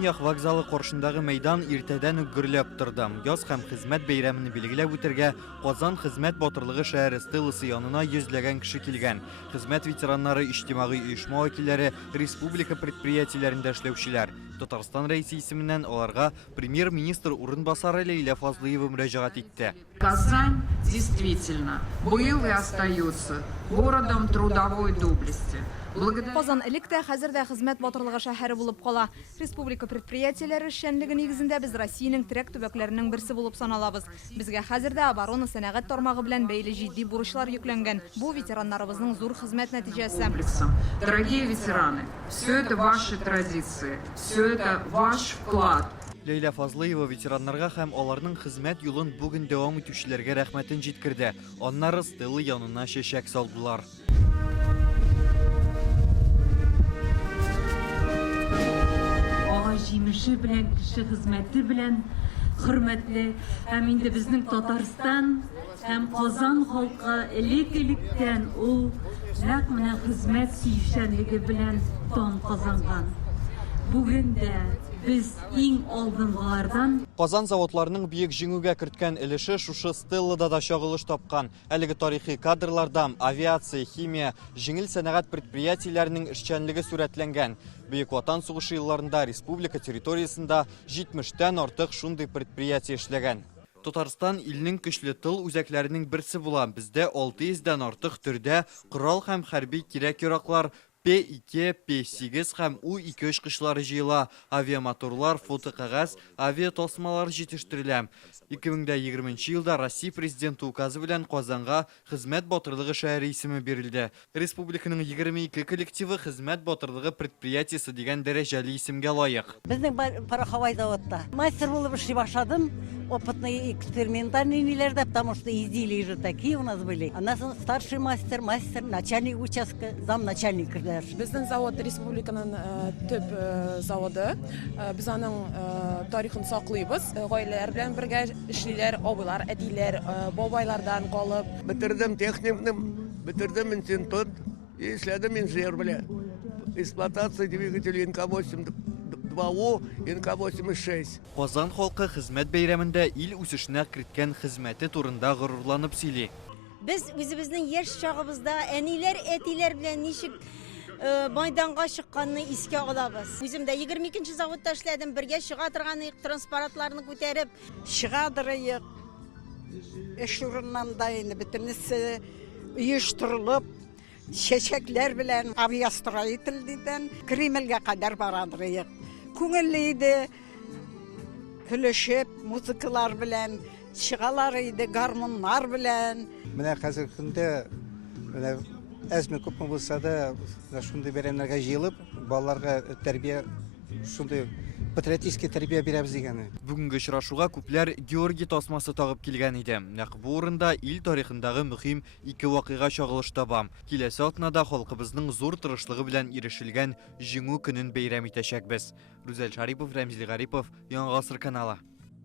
Төньяк вокзалы каршындагы мәйдан иртәдән үк гөрләп торды. Яз һәм хезмәт бәйрәмен билгеләп үтәргә Казан хезмәт батырлыгы шәһәре стеласы янына йөзләгән кеше килгән. Хезмәт ветераннары, иҗтимагый оешма вәкилләре, республика предприятиеләрендә эшләүчеләр. Татарстан рәисе исеменнән аларга премьер-министр урынбасары Лейла Фазлыева мөрәҗәгать итте. Казань действительно был и остается городом трудовой доблести. Казан элек тә, хәзер дә хезмәт батырлыгы шәһәре булып кала. Республика предприятиеләре эшчәнлеге нигезендә без Россиянең терәк төбәкләренең берсе булып саналабыз. Безгә хәзер дә оборона сәнәгать тармагы белән бәйле җитди бурычлар йөкләнгән. Бу ветераннарыбызның зур хезмәт нәтиҗәсе. Дорогие ветераны, все это ваши традиции, все это ваш вклад. Лейла Фазлыева ветераннарга һәм аларның хезмәт юлын бүген дәвам итүчеләргә рәхмәтен җиткерде. Аннары стелы янына чәчәк салдылар. Җимеше белән, кеше хезмәте белән хөрмәтле һәм инде безнең Татарстан һәм Казан халкы элек-электән ул нәкъ менә хезмәт сөйшәнлеге белән дан казанган. Бүген дә biz иң алдынгылардан Казан заводларының биек җиңүгә керткән өлеше шушы стеллада да чагылыш тапкан. Әлеге тарихи кадрлардан авиация, химия, җиңел сәнәгать предприятиеләренең эшчәнлеге сурәтләнгән. Бөек Ватан сугышы елларында республика территориясында 70-тән артык шундый предприятие эшләгән. Татарстан илнең көчле тыл үзәкләренең берсе була. Бездә 600-дән артык төрдә корал һәм хәрби кирәк-яраклар P2, P8 һәм U2 очкычлары җыела, авиамоторлар, фотокагаз, авиатосмалар җитештерелә. 2020 елда Россия президенты указы белән Казанга хезмәт батырлыгы шәһәре исеме бирелде. Республиканың 22 коллективы хезмәт батырлыгы предприятиесе дигән дәрәҗәле исемгә лаек. Безнең пороховой заводта мастер булып эшли башладым. Опытные экспериментальные нелерде, потому что изделия же такие у нас были. А нас старший мастер, начальник участка, замначальник. Безнең завод республиканың төп заводы. Без аның тарихын саклыйбыз. Гаиләләр белән бергә эшлиләр, абыйлар, әтиләр, бабайлардан калып. Бетердем техникум, бетердем институт, эшләдем инженер белән. Эксплуатация двигателя НК-8 2У, НК-86. Казан халкы хезмәт бәйрәмендә ил үсешенә керткән хезмәте турында горурланып сөйли. Без үзебезнең яшь чагыбызда әниләр, әтиләр белән ничек майданга чыкканны искә алабыз. Үзем дә 22нче заводта эшләдем, бергә чыга торган транспорантларны күтәреп, чыга торыйк. Эш урыннан да инде бөтенесе оештырылып, чәчәкләр белән авиастроительдән Кремльгә кадәр барадырык. Күңелле иде, көлешеп, музыкалар белән, чыгалар иде, гармоннар белән. Менә хәзер көндә менә әзме күпме булса да шундый бәйрәмнәргә җыелып, балаларга тәрбия, шундый патриотик тәрбия бирәбез дигән. Бүгенге очрашуга күпләр Георгий тасмасы тагып килгән иде. Нәкъ бу урында ил тарихындагы мөһим 2 вакыйга чагылыш таба. Киләсе атнада халкыбызның зур тырышлыгы белән ирешелгән җиңү көнен бәйрәм итәчәкбез. Рүзәл Шарипов, Рәмзил Гарипов, Яңа Гасыр каналы.